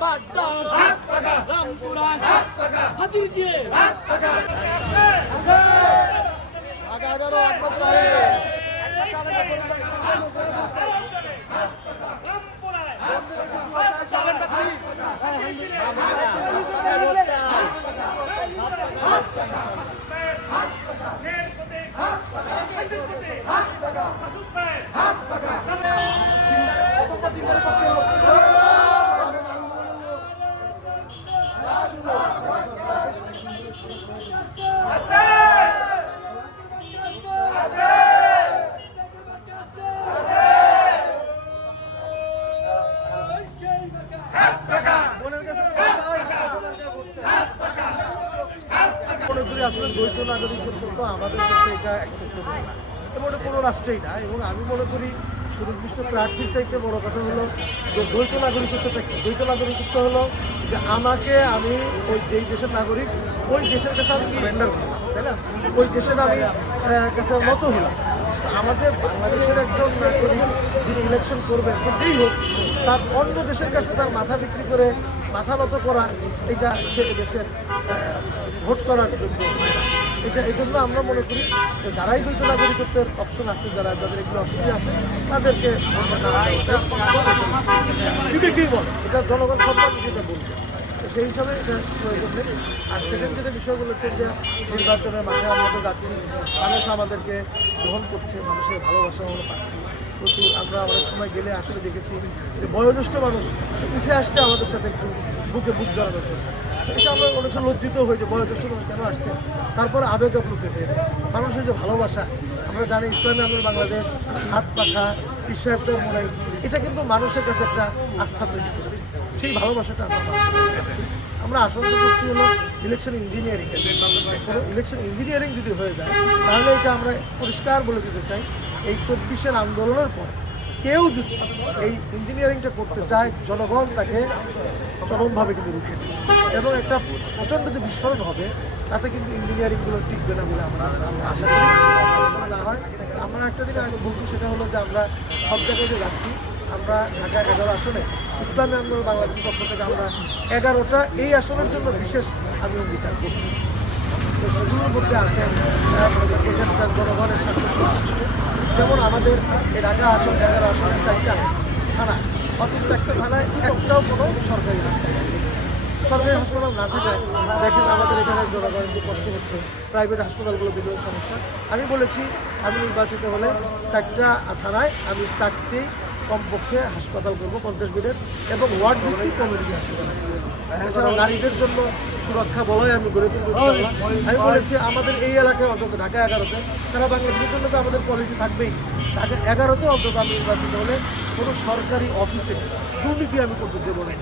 বাগদান রামপুরা হাতিরঝিলে মনে করি আসলে দ্বৈত নাগরিকত্ব তো আমাদের কাছে এটা অ্যাকসেপ্টেবল না। এবং কোনো রাষ্ট্রেই না, এবং আমি মনে করি সুনির্দিষ্ট প্রার্থীর চাইতে বড় কথা হলো যে দ্বৈত নাগরিকত্বটা কি? দ্বৈত নাগরিকত্ব হলো যে আমাকে আমি ওই যেই দেশের নাগরিক, ওই দেশের কাছে আমি সারেন্ডার করলাম, তাই না? ওই দেশের আমি কাছে মতো হলাম। আমাদের বাংলাদেশের একজন নাগরিক যিনি ইলেকশন করবেন যেই হোক, তার অন্য দেশের কাছে তার মাথা বিক্রি করে মাথা নত করা, এটা সে দেশের ভোট করার যোগ্য এটা এই জন্য আমরা মনে করি যে যারাই দ্বৈত নাগরিকত্বের অপশন আছে, যারা যাদের এগুলো অসুবিধা আছে, তাদেরকে বিবেকেই বলে, এটা জনগণ সম্মান সেটা বলবে। তো সেই হিসাবে এটা প্রয়োজন নেই। আর সেকেন্ড যেটা বিষয় বলেছেন যে নির্বাচনের মাঠে আমরা যাচ্ছি, মানুষ আমাদেরকে গ্রহণ করছে, মানুষের ভালোবাসা আমরা পাচ্ছি। প্রচুর আমরা অনেক সময় গেলে আসলে দেখেছি যে বয়োজ্যেষ্ঠ মানুষ, সে উঠে আসছে আমাদের সাথে একটু বুকে বুক জড়ানোর জন্য। এটা আমরা অনেক সময় লজ্জিত হয়ে যে বয়োজ্যেষ্ঠ মানুষ কেন আসছে? তারপরে আবেগ আপ্লুত হয়ে মানুষের যে ভালোবাসা, আমরা জানি ইসলামী আন্দোলন বাংলাদেশ, হাত পাখা ঈশ্বর মনে এটা কিন্তু মানুষের কাছে একটা আস্থা তৈরি করেছে। সেই ভালোবাসাটা আমরা আমরা আশঙ্কা করছি হলো ইলেকশন ইঞ্জিনিয়ারিং ইলেকশন ইঞ্জিনিয়ারিং যদি হয়ে যায়, তাহলে এটা আমরা পরিষ্কার বলে দিতে চাই। এই চব্বিশের আন্দোলনের পরে কেউ যদি এই ইঞ্জিনিয়ারিংটা করতে চায়, জনগণ তাকে চরমভাবে কিন্তু রুখে এবং একটা প্রচণ্ড যে বিস্ফোরণ হবে, তাতে কিন্তু ইঞ্জিনিয়ারিংগুলো টিকবে না বলে আমরা আশা করি। না হয়, আমরা একটা দিন আগে বলছি, সেটা হলো যে আমরা সব জায়গায় যে যাচ্ছি, আমরা ঢাকা এগারো আসনে, ইসলামী আন্দোলন বাংলাদেশের পক্ষ থেকে আমরা এগারোটা এই আসনের জন্য বিশেষ আমি অঙ্গীকার করছি। তো সেগুলোর মধ্যে আছে আহ, জনগণের স্বার্থ যেমন আমাদের এই ঢাকা আসন এগারো আসনে চারটা থানা। অথচ একটা থানায় একটাও কোনো সরকারি হাসপাতাল সরকারি হাসপাতাল না থাকায় দেখেন আমাদের এখানে জনগণের যে কষ্ট হচ্ছে প্রাইভেট হাসপাতালগুলো বিভিন্ন সমস্যা। আমি বলেছি আমি নির্বাচিত হলে চারটা থানায় আমি চারটি কমপক্ষে হাসপাতাল করব পঞ্চাশ বেডের এবং ওয়ার্ড ভিত্তিক কমিউনিটি হাসপাতাল এছাড়াও নারীদের জন্য সুরক্ষা বলয় আমি গড়ে তুলব আমি বলেছি, আমাদের এই এলাকায় অন্তত ঢাকা এগারোতে, সারা বাংলাদেশের জন্য তো আমাদের পলিসি থাকবেই। ঢাকা এগারোতে অন্তত আমি নির্বাচিত হলে কোনো সরকারি অফিসে দুর্নীতি আমি করতে দেবো না